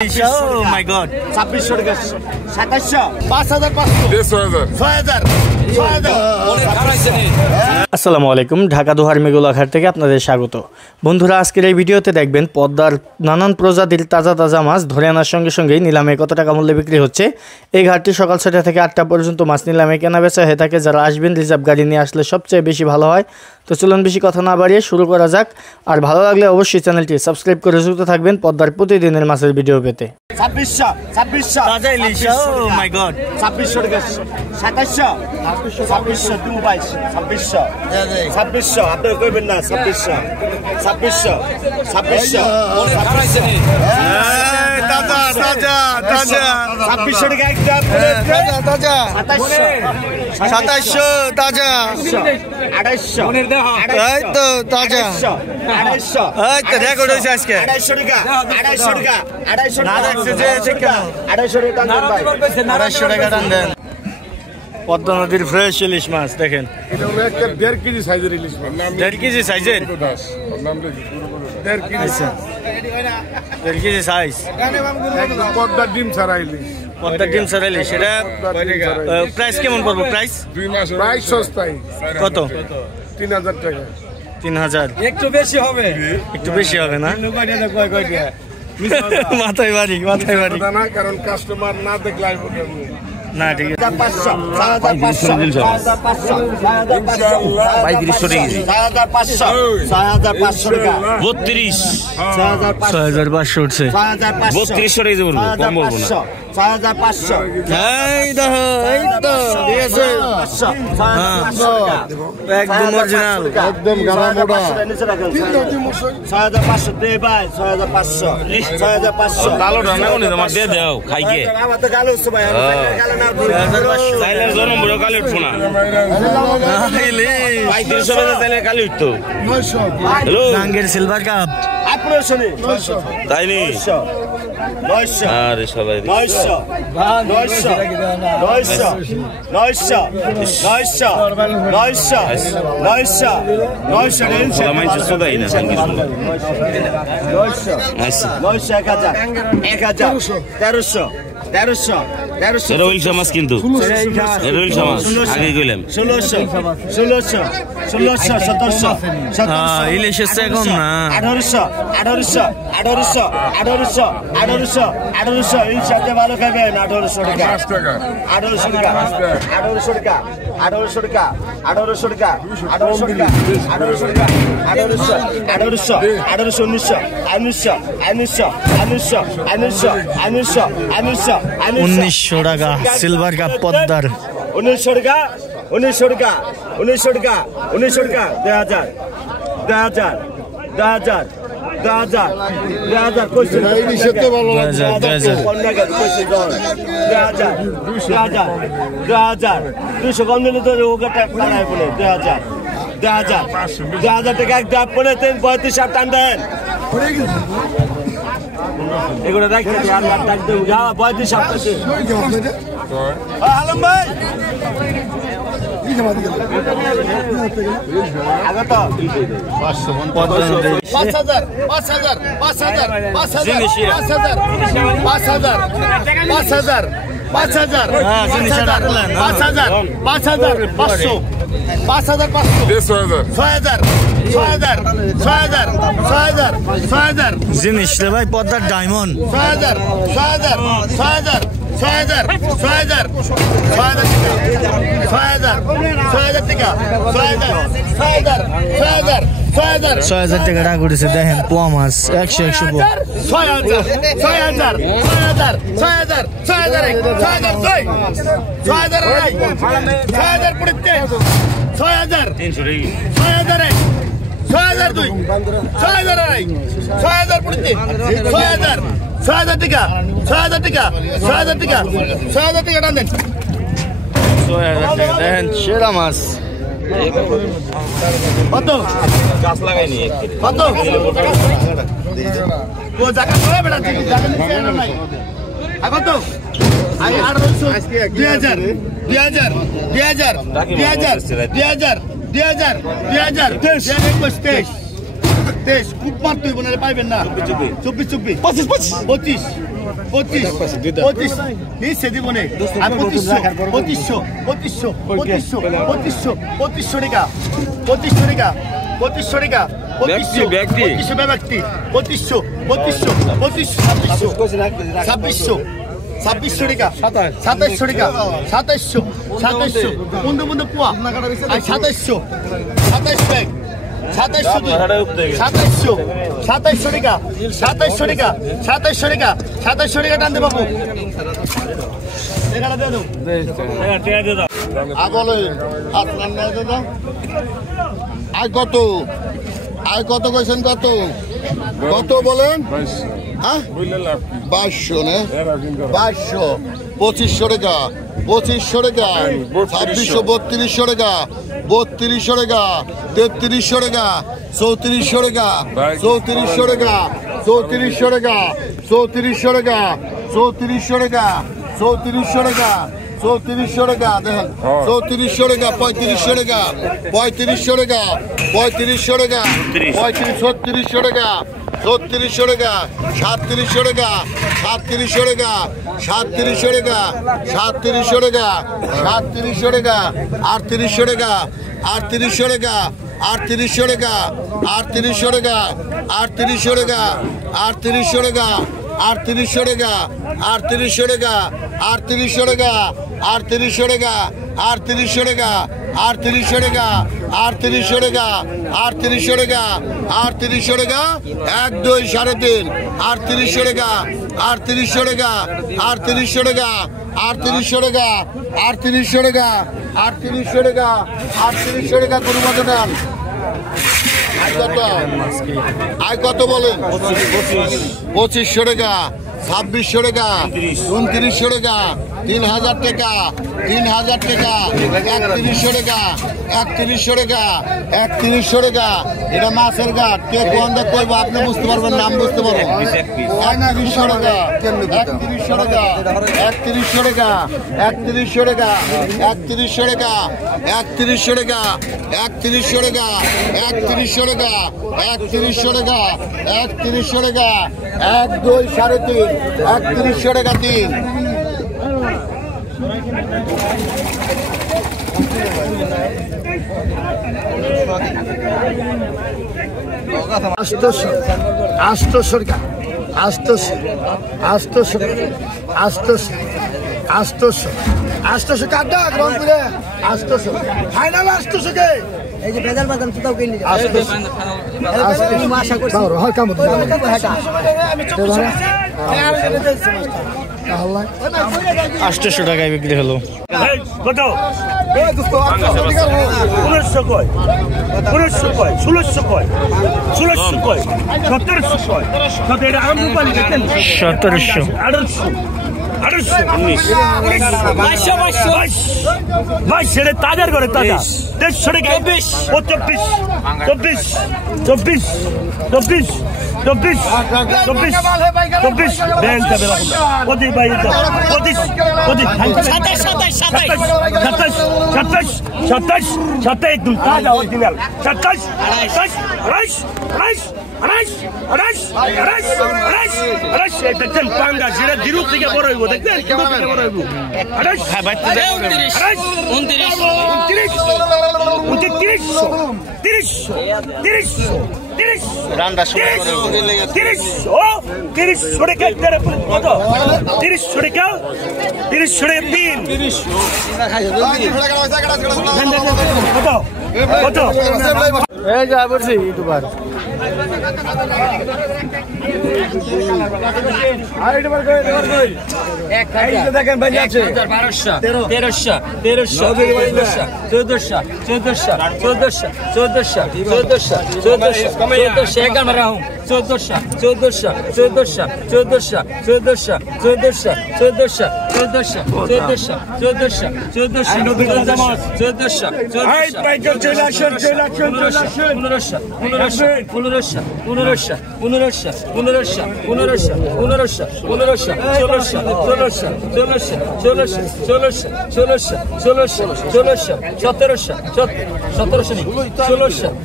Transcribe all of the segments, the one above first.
Oh my God! 2600 টাকা 2700 5500 6000 আসসালামু আলাইকুম, ঢাকা দোহার মেঘলাঘাট থেকে আপনাদের স্বাগত। বন্ধুরা, আজকের এই ভিডিওতে দেখবেন পদ্মার নানান প্রজাতির তাজা তাজা মাছ ধরে আনার সঙ্গে সঙ্গেই নিলামে কত টাকা মূল্যে বিক্রি হচ্ছে। এই ঘাটটি সকাল 6টা থেকে 8টা পর্যন্ত মাছ নিলামে কেনা বেচা হয়ে থাকে। যারা আসবেন রিজার্ভ গাড়ি নিয়ে আসলে সবচেয়ে বেশি ভালো হয়। তো চলুন বেশি কথা না বাড়িয়ে শুরু করা যাক। আর ভালো লাগলে অবশ্যই চ্যানেলটি সাবস্ক্রাইব করে যুক্ত থাকবেন পদ্মার প্রতিদিনের মাছের ভিডিও পেতে। 2600 তাজা ইলিশ, oh my God! 2600 টাকা 2700 2600 আপনি কইবেন না 2600 তাজা 2600 টাকা একটা তাজা 2700 তাজা 2800 এই তো তাজা 2800 এই তো রেকর্ড হইছে আজকে 2800 টাকা 2800 না দেখছে যে ঠিক কেন 2800 টাকা টান ভাই 2800 টাকা টান দেন। পদ্মা নদীর ফ্রেশ ইলিশ মাছ দেখেন, এটা হলো একটা 1.5 কেজি সাইজের ইলিশ মাছ। 1.5 কেজি সাইজের, 1.5 কেজি সাইজ। 1.5 কেজি সাইজ পদ্মার ডিম ছাড়া ইলিশ। পদ্মার ডিম ছাড়া ইলিশ। এটা প্রাইস কেমন পড়বে? প্রাইস 2 মাস প্রাইস সস্তাই। কত? 3000 টাকা। 3000 একটু বেশি হবে, একটু বেশি হবে না? কয়টা মাথায় বাড়ি না, কারণ কাস্টমার না দেখলে আসবো কেমন। না ঠিক আছে। 500 6500 উঠছে। 3200 কম বলবো না 6500 এই দেখো, এই তো ঠিক আছে, একদম অরিজিনাল, একদম গালা মোটা। 6500 দে ভাই 6500 কালো রান্না করে তোমার দিয়ে দাও খাইকে আমার তো গালো হচ্ছে ভাই, আমি গালো না চাইলে জন্ম বুড়ো কালি উঠবো না ভাই 300 টাকা চাইলে কালি উঠতো। হ্যালো গাঙ্গের সিলভার কাপ আপনার শুনে তাই নি 900 আরে সবাই 900 মাইছে সদাই না সঙ্গীত 1300 রোহিল সমাজ কিন্তু রোহিল সমাজ আগে গেলাম 1600 1700 ইলিশ এসছে এখন না। 1800 এই সাথে ভালো খাবেন 1800 টাকা 1800 টাকা 1800 টাকা 1800 টাকা 1800 টাকা 1800 টাকা 1800 টাকা 1800 1900 টাকা সিলভার কাপ পদ্মার। 1900 টাকা 2000 কোশ্চেন ইলিশের তো ভালো লাগছে। 200 কম দিলে তো ওটা পাড়ায় বলে 2000 টাকা এক ডাব পড়ে 35 টান দেন এগুলো রাখতে আল্লাহ ডাক দেব 35 টাকা আলম ভাই আগত 6500 জিনিস রে ভাই, পদ্মার ডায়মন্ড। 6000 টাকা টাকা উঠেছে দেখেন, পোয়া মাছ 100 পোয়া। 6000 পড়তে 6000 টাকা 6000 টাকা টান দেন। 6000 টাকা দেখেন, সেরা মাছ। কত গাছ লাগাইনি কত ও জায়গা করে বেড়া জায়গা নিচে নাই কত আগে 1800 2000 খুব মারতে পাইবেন না 24 25 25 25 নিচে দিব নে আর 2500 টাকা 2500 টাকা 2500 ব্যক্তি 2500 2600 টাকা 2700 টাকা 2700 বন্ধু পোয়া আর 2700 ব্যাগ 2700 টাকা 2700 টাকা টানতে পাবো আয় কত কইছেন কত বলেন? হ্যাঁ 2200 না 2200 2500 টাকা 2500 টাকা 2600 3200 টাকা 3200 টাকা 3300 টাকা 3400 টাকা 3400 টাকা 3400 টাকা 3400 টাকা 3400 টাকা 3400 টাকা 3400 টাকা দেখেন 3400 টাকা 3500 টাকা 3500 টাকা 3500 টাকা 3600 টাকা 3600 টাকা 3700 টাকা 3700 টাকা 3700 টাকা 3700 টাকা 3700 টাকা 3800 টাকা 3800 টাকা 3800 টাকা 3800 টাকা 3800 টাকা 3800 টাকা 3800 টাকা 3800 টাকা 3800 টাকা 3800 টাকা 3800 টাকা 3800 টাকা 3800 টাকা 3800 টাকা 3800 টাকা 1 2 3.5 3800 টাকা 3800 টাকা 3800 টাকা 3800 টাকা 3800 টাকা 3800 টাকা 3800 টাকা গরু মতো দাম আয় কত বলেন 2500 টাকা 2600 টাকা 2900 টাকা 3000 টাকা 3000 টাকা 3100 টাকা 3100 টাকা 3100 টাকা এটা মাছের ঘাট কে কোন দেখ কইবো আপনি বুঝতে পারবেন নাম বুঝতে পারবেন 3100 টাকা 3100 টাকা 3100 টাকা 3100 টাকা 3100 টাকা 3100 টাকা 3100 টাকা 3100 টাকা 3100 টাকা 3100 টাকা 1 2 3.5 3100 টাকা 3 800 টাকা 800 কাটা রংপুরে 800 ফাইনাল 800 কে এই যে বেজাল বাদাম তো কিনে নিয়ে আশা করছি হয় কাম হতো আমি চোখ 800 টাকায় বিক্রি হলো। কত 1500 কয় 1500 কয় 1600 কয় 1600 কয় 1700 কয় কত এটা আম রূপালি দেখেন 1700 2200 তাজার করে তাজা 150 টাকা 24 ব্যাংক যাবে কত ভাই 27 একদম তাজা অরিজিনাল 27 দেখছেন পাঙ্গা সেটা জিরো থেকে বড় হইব দেখছেন বড় হইব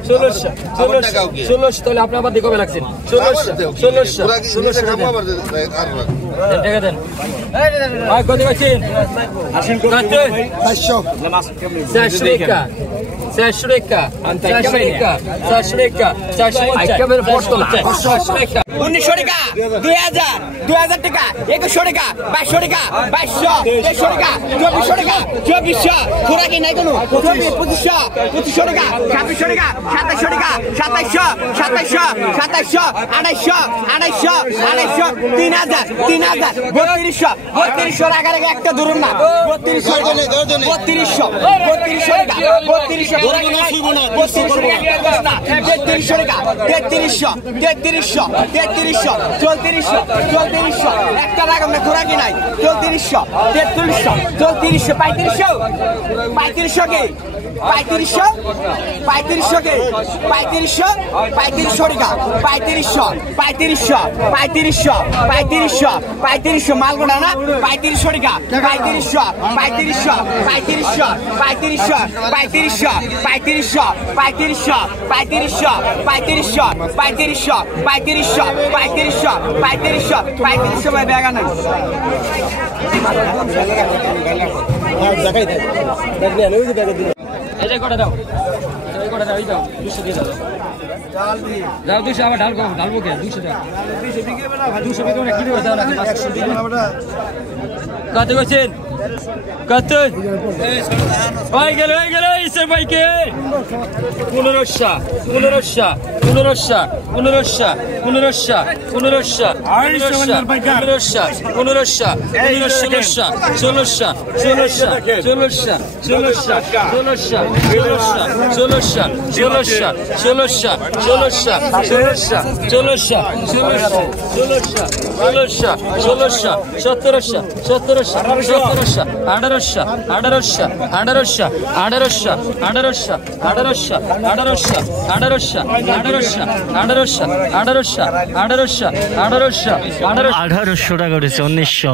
1700 1600 তাহলে আপনি আবার কবে লাগছেন 1600 টাকা দেন ভাই কত গেছেন আসেন কত 400 টাকা 400 টাকা 1900 টাকা 2000 টাকা 2100 টাকা 2200 টাকা 2200 টাকা 2400 টাকা 2400 খোরাকি নাই কোনো 2500 টাকা 2600 টাকা 2700 টাকা 2700 3000 টাকা একটা ধরুন না 3200 একটা রাখুন না খোরাকি নাই 3400 3500 কে 3500 মালগোনা না 3500 টাকা 3500 ভাই ব্যাগা নাই এটা কটা দাও এই দাও 200 দিয়ে দাও দাও 200 আবার ঢালবো কে 200 টাকা 200 বিক্রি হবে না 200 বিক্রি করে কি দেব দাও না 100 দিন কত কইছেন কত হয়ে গেল ইসে ভাইকে 1500 টাকা করেছে 1900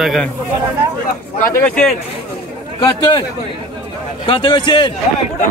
টাকা কত গেছেন কত গেছেন 800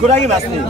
খোরাকি মাছ নেই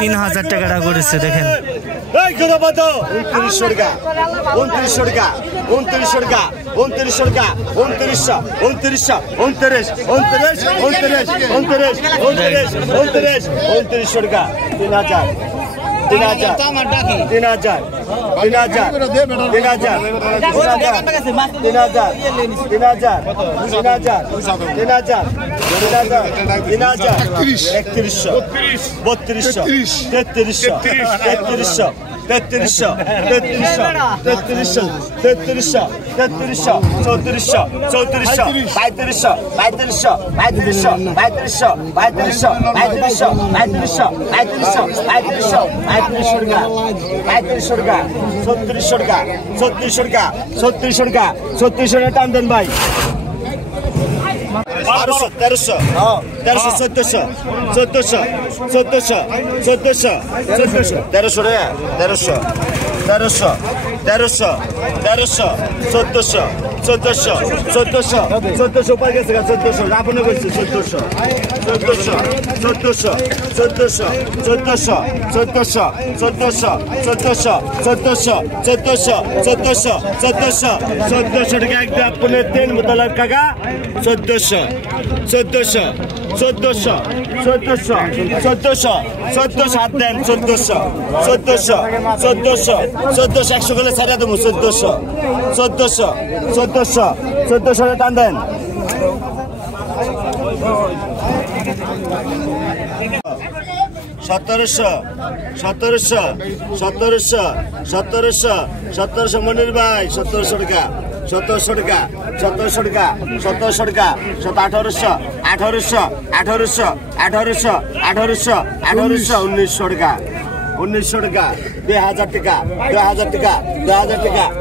3000 টাকাটা করেছে দেখেন 2900 টাকা 2900 টাকা 2900 টাকা 2900 টাকা 2900 টাকা 3000 3000 3000 টান দেন ভাই 1300 1400 1300 পাই গেছে 1400 আপনি বলছেন 1400 টাকা একদম আপনি তিন মুতালার কাকা 1400 হাত দেন 1400 100 গেলে ছেড়ে দেবো 1400 টান দেন 1700 মনির ভাই 1700 টাকা 1800 টাকা 1900 টাকা 2000 টাকা 2000 টাকা 2000 টাকা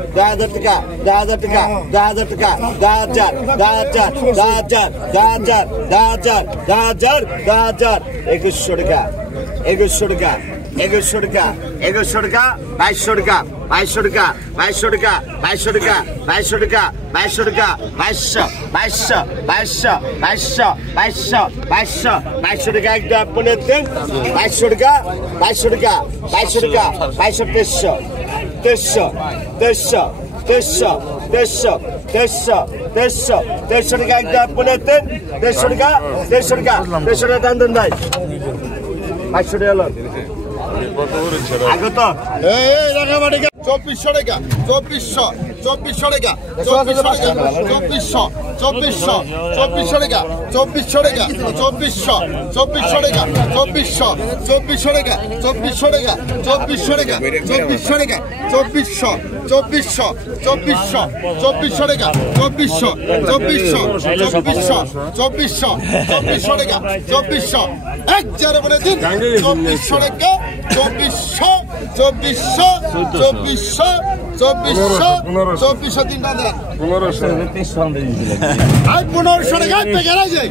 2000 টাকা 2000 টাকা 2000 টাকা 2100 টাকা 2100 টাকা 2200 টাকা 2200 টাকা 2200 টাকা 2200 টাকা 2200 টাকা 2200 টাকা 2200 টাকা 2200 টাকা 2200 টাকা একদম আপনি দেন 2200 টাকা 2200 টাকা 2300 টাকা একদম আপনি দেন 150 টাকা টান দেন ভাই 500 টাকা আগে তো 2400 টাকা 2400 টাকা 2400 টাকা 2400 টাকা 2400 টাকা 2400 টাকা 2400 টাকা 2400 টাকা 2400 টাকা 2400 টাকা 2400 টাকা 2400 টাকা 2400 এক জারে বলে দিন 2400 টাকা 2400 তিনটা দেন 1500 টাকা পেয়ে গেছে